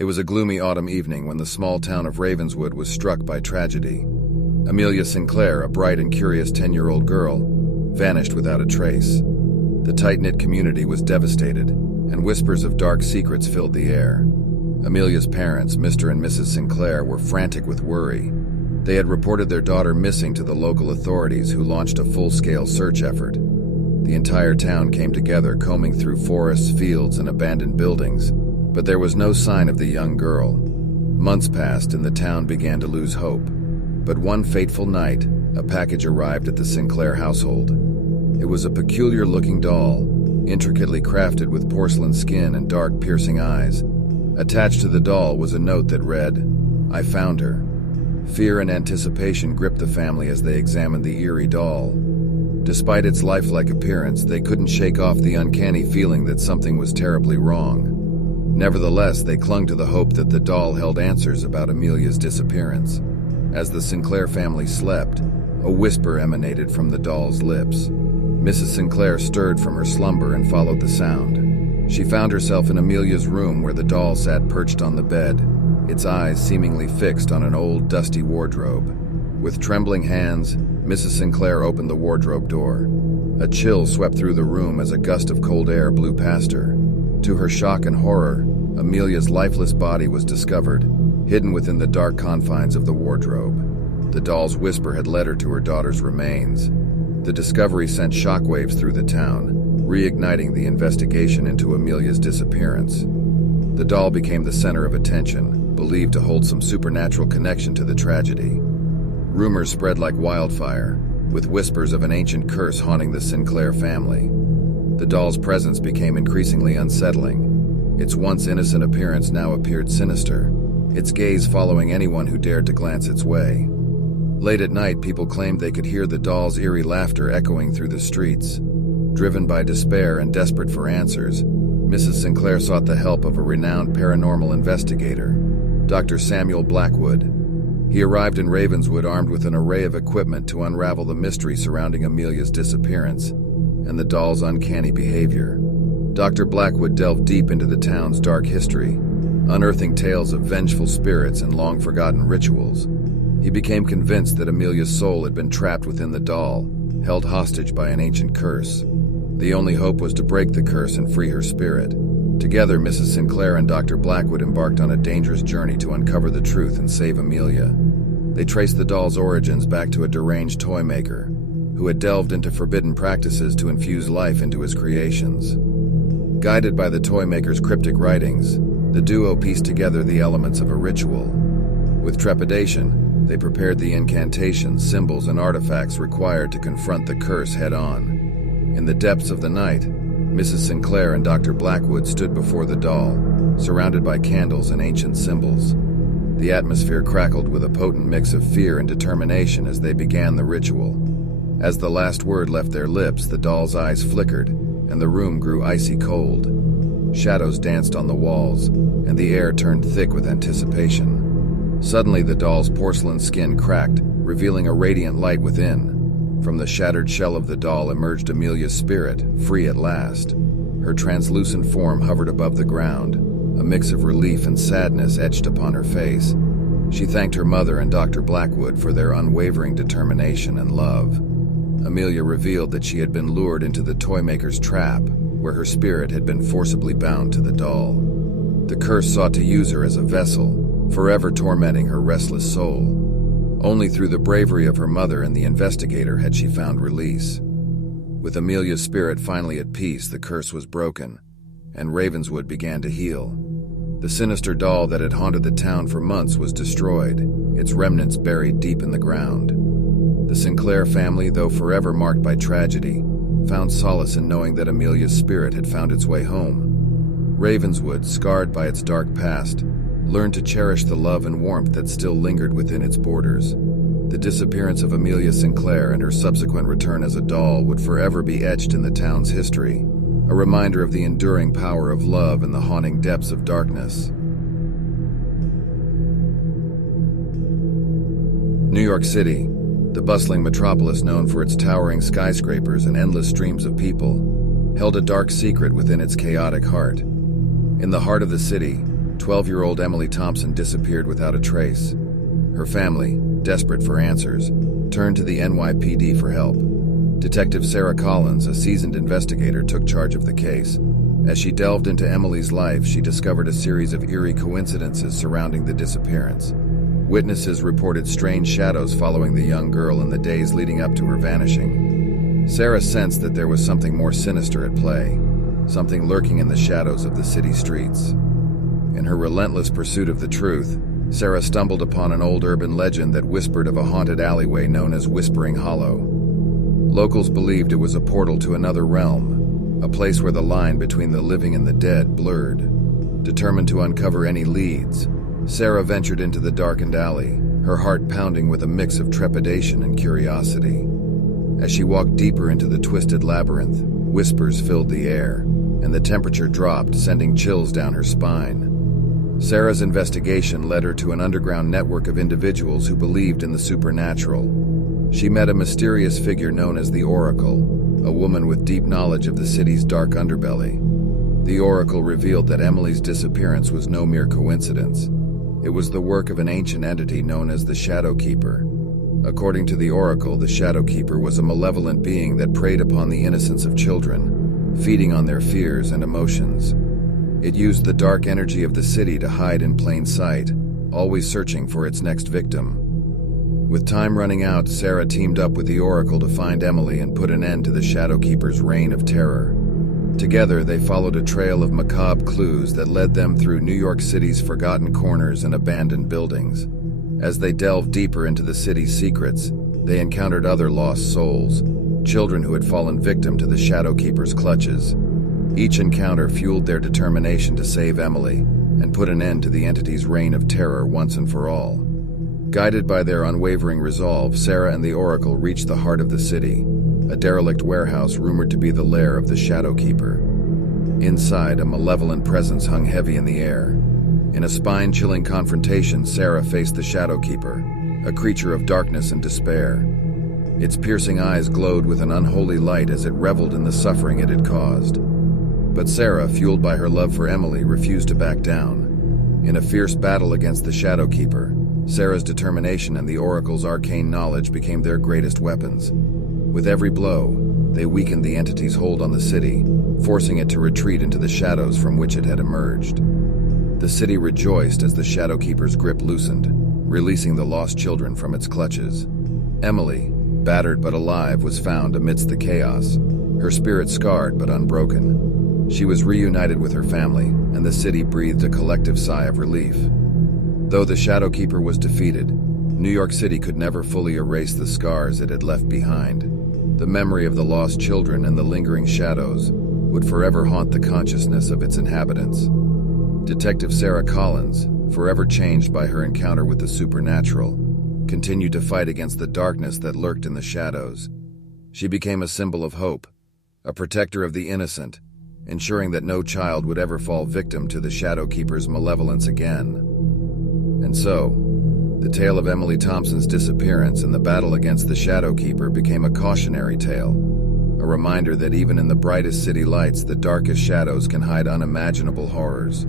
It was a gloomy autumn evening when the small town of Ravenswood was struck by tragedy. Amelia Sinclair, a bright and curious 10-year-old girl, vanished without a trace. The tight-knit community was devastated, and whispers of dark secrets filled the air. Amelia's parents, Mr. and Mrs. Sinclair, were frantic with worry. They had reported their daughter missing to the local authorities, who launched a full-scale search effort. The entire town came together, combing through forests, fields, and abandoned buildings, but there was no sign of the young girl. Months passed and the town began to lose hope. But one fateful night, a package arrived at the Sinclair household. It was a peculiar-looking doll, intricately crafted with porcelain skin and dark, piercing eyes. Attached to the doll was a note that read, "I found her." Fear and anticipation gripped the family as they examined the eerie doll. Despite its lifelike appearance, they couldn't shake off the uncanny feeling that something was terribly wrong. Nevertheless, they clung to the hope that the doll held answers about Amelia's disappearance. As the Sinclair family slept, a whisper emanated from the doll's lips. Mrs. Sinclair stirred from her slumber and followed the sound. She found herself in Amelia's room, where the doll sat perched on the bed, its eyes seemingly fixed on an old, dusty wardrobe. With trembling hands, Mrs. Sinclair opened the wardrobe door. A chill swept through the room as a gust of cold air blew past her. To her shock and horror, Amelia's lifeless body was discovered, hidden within the dark confines of the wardrobe. The doll's whisper had led her to her daughter's remains. The discovery sent shockwaves through the town, reigniting the investigation into Amelia's disappearance. The doll became the center of attention, believed to hold some supernatural connection to the tragedy. Rumors spread like wildfire, with whispers of an ancient curse haunting the Sinclair family. The doll's presence became increasingly unsettling. Its once innocent appearance now appeared sinister, its gaze following anyone who dared to glance its way. Late at night, people claimed they could hear the doll's eerie laughter echoing through the streets. Driven by despair and desperate for answers, Mrs. Sinclair sought the help of a renowned paranormal investigator, Dr. Samuel Blackwood. He arrived in Ravenswood armed with an array of equipment to unravel the mystery surrounding Amelia's disappearance and the doll's uncanny behavior. Dr. Blackwood delved deep into the town's dark history, unearthing tales of vengeful spirits and long-forgotten rituals. He became convinced that Amelia's soul had been trapped within the doll, held hostage by an ancient curse. The only hope was to break the curse and free her spirit. Together, Mrs. Sinclair and Dr. Blackwood embarked on a dangerous journey to uncover the truth and save Amelia. They traced the doll's origins back to a deranged toy maker, who had delved into forbidden practices to infuse life into his creations. Guided by the toy maker's cryptic writings, the duo pieced together the elements of a ritual. With trepidation, they prepared the incantations, symbols, and artifacts required to confront the curse head-on. In the depths of the night, Mrs. Sinclair and Dr. Blackwood stood before the doll, surrounded by candles and ancient symbols. The atmosphere crackled with a potent mix of fear and determination as they began the ritual. As the last word left their lips, the doll's eyes flickered, and the room grew icy cold. Shadows danced on the walls, and the air turned thick with anticipation. Suddenly, the doll's porcelain skin cracked, revealing a radiant light within. From the shattered shell of the doll emerged Amelia's spirit, free at last. Her translucent form hovered above the ground, a mix of relief and sadness etched upon her face. She thanked her mother and Dr. Blackwood for their unwavering determination and love. Amelia revealed that she had been lured into the toy maker's trap, where her spirit had been forcibly bound to the doll. The curse sought to use her as a vessel, forever tormenting her restless soul. Only through the bravery of her mother and the investigator had she found release. With Amelia's spirit finally at peace, the curse was broken, and Ravenswood began to heal. The sinister doll that had haunted the town for months was destroyed, its remnants buried deep in the ground. The Sinclair family, though forever marked by tragedy, found solace in knowing that Amelia's spirit had found its way home. Ravenswood, scarred by its dark past, learned to cherish the love and warmth that still lingered within its borders. The disappearance of Amelia Sinclair and her subsequent return as a doll would forever be etched in the town's history, a reminder of the enduring power of love in the haunting depths of darkness. New York City, the bustling metropolis known for its towering skyscrapers and endless streams of people, held a dark secret within its chaotic heart. In the heart of the city, 12-year-old Emily Thompson disappeared without a trace. Her family, desperate for answers, turned to the NYPD for help. Detective Sarah Collins, a seasoned investigator, took charge of the case. As she delved into Emily's life, she discovered a series of eerie coincidences surrounding the disappearance. Witnesses reported strange shadows following the young girl in the days leading up to her vanishing. Sarah sensed that there was something more sinister at play, something lurking in the shadows of the city streets. In her relentless pursuit of the truth, Sarah stumbled upon an old urban legend that whispered of a haunted alleyway known as Whispering Hollow. Locals believed it was a portal to another realm, a place where the line between the living and the dead blurred. Determined to uncover any leads, Sarah ventured into the darkened alley, her heart pounding with a mix of trepidation and curiosity. As she walked deeper into the twisted labyrinth, whispers filled the air, and the temperature dropped, sending chills down her spine. Sarah's investigation led her to an underground network of individuals who believed in the supernatural. She met a mysterious figure known as the Oracle, a woman with deep knowledge of the city's dark underbelly. The Oracle revealed that Emily's disappearance was no mere coincidence. It was the work of an ancient entity known as the Shadow Keeper. According to the Oracle, the Shadow Keeper was a malevolent being that preyed upon the innocence of children, feeding on their fears and emotions. It used the dark energy of the city to hide in plain sight, always searching for its next victim. With time running out, Sarah teamed up with the Oracle to find Emily and put an end to the Shadow Keeper's reign of terror. Together, they followed a trail of macabre clues that led them through New York City's forgotten corners and abandoned buildings. As they delved deeper into the city's secrets, they encountered other lost souls, children who had fallen victim to the Shadow Keeper's clutches. Each encounter fueled their determination to save Emily and put an end to the entity's reign of terror once and for all. Guided by their unwavering resolve, Sarah and the Oracle reached the heart of the city, a derelict warehouse rumored to be the lair of the Shadow Keeper. Inside, a malevolent presence hung heavy in the air. In a spine-chilling confrontation, Sarah faced the Shadow Keeper, a creature of darkness and despair. Its piercing eyes glowed with an unholy light as it reveled in the suffering it had caused. But Sarah, fueled by her love for Emily, refused to back down. In a fierce battle against the Shadow Keeper, Sarah's determination and the Oracle's arcane knowledge became their greatest weapons. With every blow, they weakened the entity's hold on the city, forcing it to retreat into the shadows from which it had emerged. The city rejoiced as the Shadow Keeper's grip loosened, releasing the lost children from its clutches. Emily, battered but alive, was found amidst the chaos, her spirit scarred but unbroken. She was reunited with her family, and the city breathed a collective sigh of relief. Though the Shadow Keeper was defeated, New York City could never fully erase the scars it had left behind. The memory of the lost children and the lingering shadows would forever haunt the consciousness of its inhabitants. Detective Sarah Collins, forever changed by her encounter with the supernatural, continued to fight against the darkness that lurked in the shadows. She became a symbol of hope, a protector of the innocent, ensuring that no child would ever fall victim to the Shadow Keeper's malevolence again. And so, the tale of Emily Thompson's disappearance and the battle against the Shadow Keeper became a cautionary tale, a reminder that even in the brightest city lights, the darkest shadows can hide unimaginable horrors.